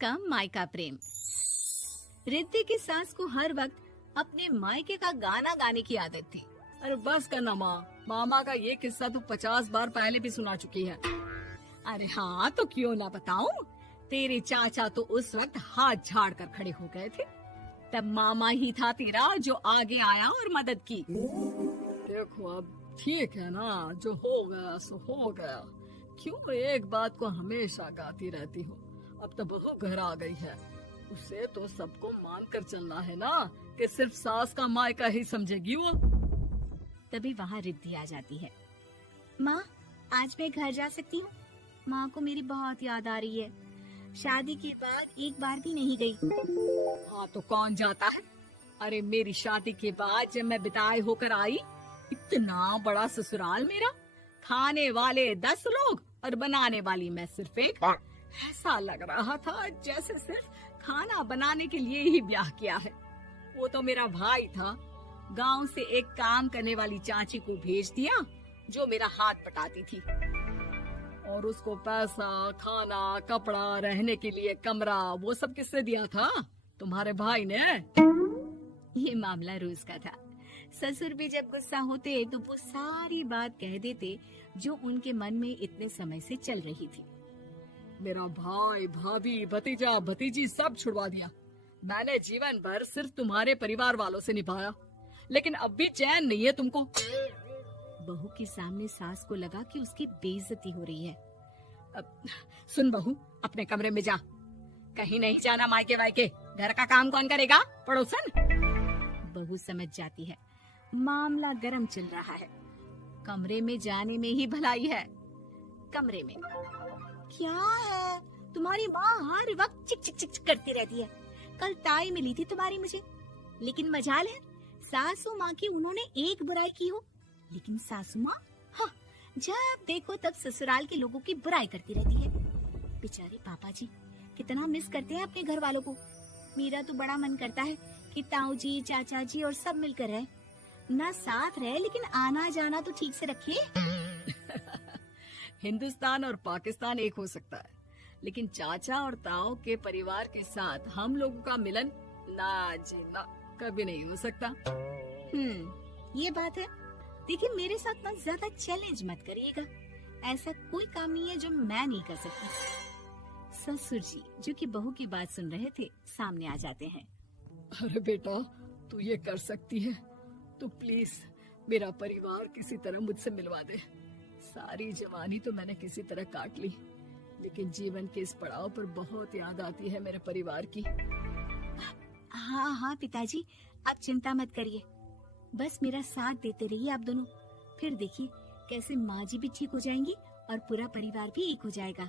का मायका प्रेम। रिद्धि की सास को हर वक्त अपने मायके का गाना गाने की आदत थी। अरे बस करना माँ, मामा का ये किस्सा तो 50 बार पहले भी सुना चुकी है। अरे हाँ, तो क्यों ना बताऊं। तेरे चाचा तो उस वक्त हाथ झाड़ कर खड़े हो गए थे। तब मामा ही था तेरा जो आगे आया और मदद की। देखो अब ठीक है ना, जो हो गया सो हो गया। क्यों एक बात को हमेशा गाती रहती हो। अब तो बहू घर आ गई है, उसे तो सबको मान कर चलना है ना, कि सिर्फ सास का मायका ही समझेगी वो। तभी वहाँ रिद्धि आ जाती है। माँ, आज मैं घर जा सकती हूँ? माँ को मेरी बहुत याद आ रही है। शादी के बाद एक बार भी नहीं गई। हाँ तो कौन जाता है। अरे मेरी शादी के बाद जब मैं बिदाई होकर आई, इतना बड़ा ससुराल मेरा, खाने वाले 10 लोग और बनाने वाली मैं सिर्फ एक। ऐसा लग रहा था जैसे सिर्फ खाना बनाने के लिए ही ब्याह किया है। वो तो मेरा भाई था, गांव से एक काम करने वाली चाची को भेज दिया जो मेरा हाथ पटाती थी, और उसको पैसा, खाना, कपड़ा, रहने के लिए कमरा, वो सब किसने दिया था? तुम्हारे भाई ने। ये मामला रोज का था। ससुर भी जब गुस्सा होते तो वो सारी बात कह देते जो उनके मन में इतने समय से चल रही थी। मेरा भाई, भाभी, भतीजा, भतीजी सब छुड़वा दिया। मैंने जीवन भर सिर्फ तुम्हारे परिवार वालों से निभाया, लेकिन अब भी चैन नहीं है तुमको। बहू के सामने सास को लगा कि उसकी बेइज्जती हो रही है। अब सुन बहू, अपने कमरे में जा, कहीं नहीं जाना मायके वायके। घर का काम कौन करेगा? पड़ोसन। बहू समझ जाती है मामला गर्म चल रहा है। कमरे में जाने में ही भलाई है। कमरे में क्या है? तुम्हारी माँ हर वक्त चिक चिक चिक चिक करती रहती है। कल ताई मिली थी तुम्हारी मुझे, लेकिन मजाल है सासू माँ की उन्होंने एक बुराई की हो, लेकिन सासू माँ हाँ, जब देखो तब ससुराल के लोगों की बुराई करती रहती है। बेचारे पापा जी कितना मिस करते हैं अपने घर वालों को। मेरा तो बड़ा मन करता है कि ताऊ जी, चाचा जी और सब मिलकर रहे, ना साथ रहे लेकिन आना जाना तो ठीक से रखे। हिंदुस्तान और पाकिस्तान एक हो सकता है, लेकिन चाचा और ताऊ के परिवार के साथ हम लोगों का मिलन ना जी ना, कभी नहीं हो सकता। ये बात है। देखिए मेरे साथ ना ज्यादा चैलेंज मत करिएगा। ऐसा कोई काम नहीं है जो मैं नहीं कर सकती। ससुर जी जो कि बहू की बात सुन रहे थे सामने आ जाते हैं। अरे बेटा, तू ये कर सकती है तो प्लीज मेरा परिवार किसी तरह मुझसे मिलवा दे। सारी जवानी तो मैंने किसी तरह काट ली, लेकिन जीवन के इस पड़ाव पर बहुत याद आती है मेरे परिवार की। हाँ हाँ पिताजी, आप चिंता मत करिए, बस मेरा साथ देते रहिए आप दोनों। फिर देखिए कैसे माँ जी भी ठीक हो जाएंगी और पूरा परिवार भी एक हो जाएगा।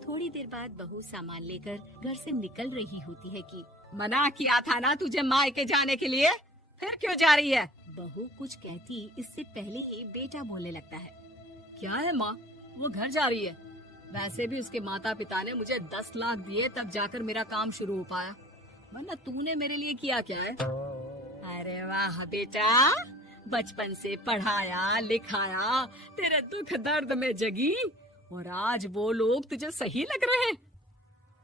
थोड़ी देर बाद बहू सामान लेकर घर से निकल रही होती है कि मना किया था ना तुझे मायके जाने के लिए, फिर क्यों जा रही है? बहू कुछ कहती इससे पहले ही बेटा बोलने लगता है। क्या है माँ, वो घर जा रही है। वैसे भी उसके माता पिता ने मुझे 10 लाख दिए तब जाकर मेरा काम शुरू हो पाया, वरना तूने मेरे लिए किया क्या है? अरे वाह बेटा, बचपन से पढ़ाया लिखाया, तेरे दुख दर्द में जगी, और आज वो लोग तुझे सही लग रहे हैं।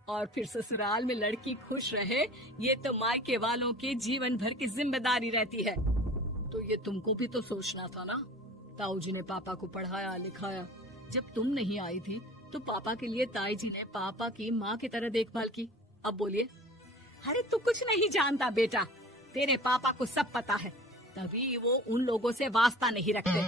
और फिर ससुराल में लड़की खुश रहे, ये तो मायके वालों के जीवन भर की जिम्मेदारी रहती है। तो ये तुमको भी तो सोचना था ना। ताऊ जी ने पापा को पढ़ाया लिखाया, जब तुम नहीं आई थी तो पापा के लिए ताई जी ने पापा की माँ की तरह देखभाल की। अब बोलिए। अरे तू कुछ नहीं जानता बेटा, तेरे पापा को सब पता है, तभी वो उन लोगों से वास्ता नहीं रखते।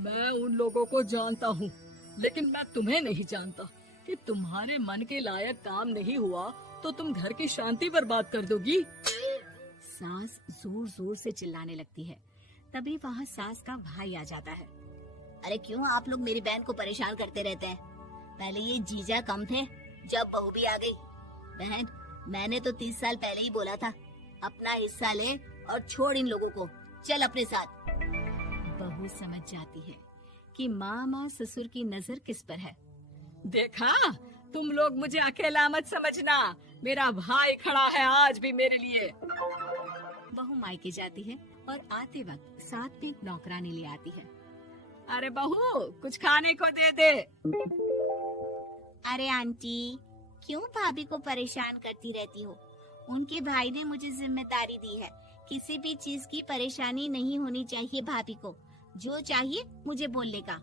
मैं उन लोगों को जानता हूँ, लेकिन मैं तुम्हें नहीं जानता कि तुम्हारे मन के लायक काम नहीं हुआ तो तुम घर की शांति बर्बाद कर दोगी। सास जोर जोर से चिल्लाने लगती है। तभी वहाँ सास का भाई आ जाता है। अरे क्यों आप लोग मेरी बहन को परेशान करते रहते हैं? पहले ये जीजा कम थे, जब बहू भी आ गई। बहन, मैंने तो 30 साल पहले ही बोला था, अपना हिस्सा ले और छोड़ इन लोगों को, चल अपने साथ। बहू समझ जाती है कि मामा ससुर की नजर किस पर है। देखा, तुम लोग मुझे अकेला मत समझना, मेरा भाई खड़ा है आज भी मेरे लिए। बहू मायके जाती है और आते वक्त साथ में एक नौकरानी ले आती है। अरे बहू, कुछ खाने को दे दे। अरे आंटी, क्यों भाभी को परेशान करती रहती हो? उनके भाई ने मुझे जिम्मेदारी दी है। किसी भी चीज की परेशानी नहीं होनी चाहिए भाभी को। जो चाहिए मुझे बोल लेगा।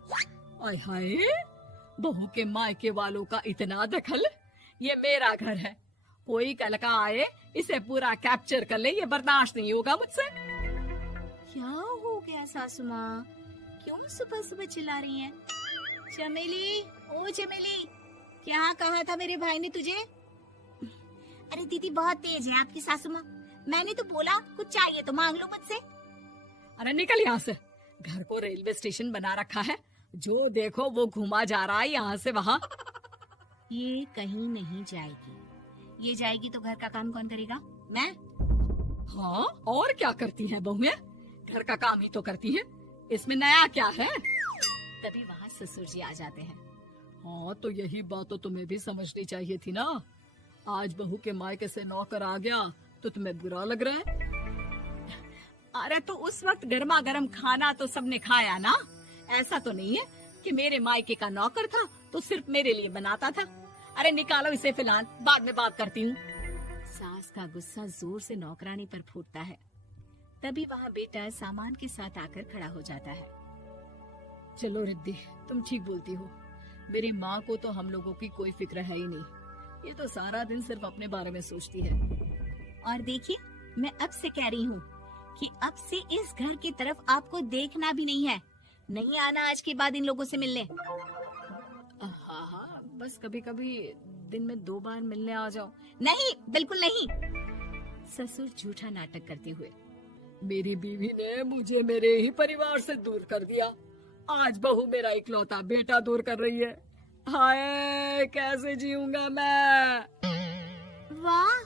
आय हाय, बहू के मायके वालों का इतना दखल। ये मेरा घर है, कोई कल का आए इसे पूरा कैप्चर कर ले, ये बर्दाश्त नहीं होगा मुझसे। क्या हो गया सासू माँ? क्यों सुबह सुबह चिल्ला रही हैं? चमेली, ओ चमेली, क्या कहा था मेरे भाई ने तुझे? अरे दीदी बहुत तेज है आपकी सासू माँ। मैंने तो बोला कुछ चाहिए तो मांग लो मुझसे। अरे निकल यहाँ से, घर को रेलवे स्टेशन बना रखा है, जो देखो वो घुमा जा रहा है यहाँ से वहाँ। ये कहीं नहीं जाएगी। ये जाएगी तो घर का काम कौन करेगा? मैं। हाँ, और क्या करती हैं बहुएं? घर का काम ही तो करती हैं, इसमें नया क्या है? तभी वहाँ ससुर जी आ जाते हैं। हाँ, तो यही बात तो तुम्हें भी समझनी चाहिए थी ना। आज बहू के मायके से नौकर आ गया तो तुम्हें बुरा लग रहा है? अरे तो उस वक्त गर्मा गर्म खाना तो सबने खाया ना। ऐसा तो नहीं है कि मेरे मायके का नौकर था तो सिर्फ मेरे लिए बनाता था। अरे निकालो इसे फिलहाल, बाद में बात करती हूँ। सास का गुस्सा जोर से नौकरानी पर फूटता है। तभी वहाँ बेटा सामान के साथ आकर खड़ा हो जाता है। चलो रिद्धी, तुम ठीक बोलती हो। मेरी माँ को तो हम लोगों की कोई फिक्र है ही नहीं, ये तो सारा दिन सिर्फ अपने बारे में सोचती है। और देखिए, मैं अब से कह रही हूँ कि अब से इस घर की तरफ आपको देखना भी नहीं है। नहीं आना आज के बाद इन लोगों से मिलने। हाँ हाँ, बस कभी कभी दिन में 2 बार मिलने आ जाओ। नहीं, बिल्कुल नहीं। ससुर झूठा नाटक करते हुए। मेरी बीवी ने मुझे मेरे ही परिवार से दूर कर दिया, आज बहू मेरा इकलौता बेटा दूर कर रही है। हाय, कैसे जीऊंगा मैं? वाह,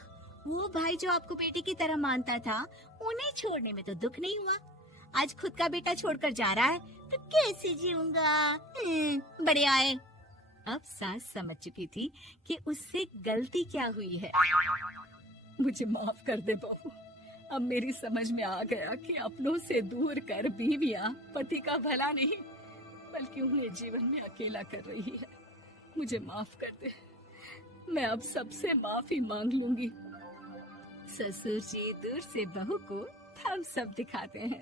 वो भाई जो आपको बेटे की तरह मानता था, उन्हें छोड़ने में तो दुख नहीं हुआ। आज खुद का बेटा छोड़कर जा रहा है तो कैसे जीऊंगा? बढ़िया है। अब सास समझ चुकी थी कि उससे गलती क्या हुई है। मुझे माफ कर दे बहू, अब मेरी समझ में आ गया कि अपनों से दूर कर बीवियां पति का भला नहीं बल्कि उन्हें जीवन में अकेला कर रही है। मुझे माफ कर दे, मैं अब सबसे माफी मांग लूंगी। ससुर जी दूर से बहू को थम्स अप दिखाते हैं।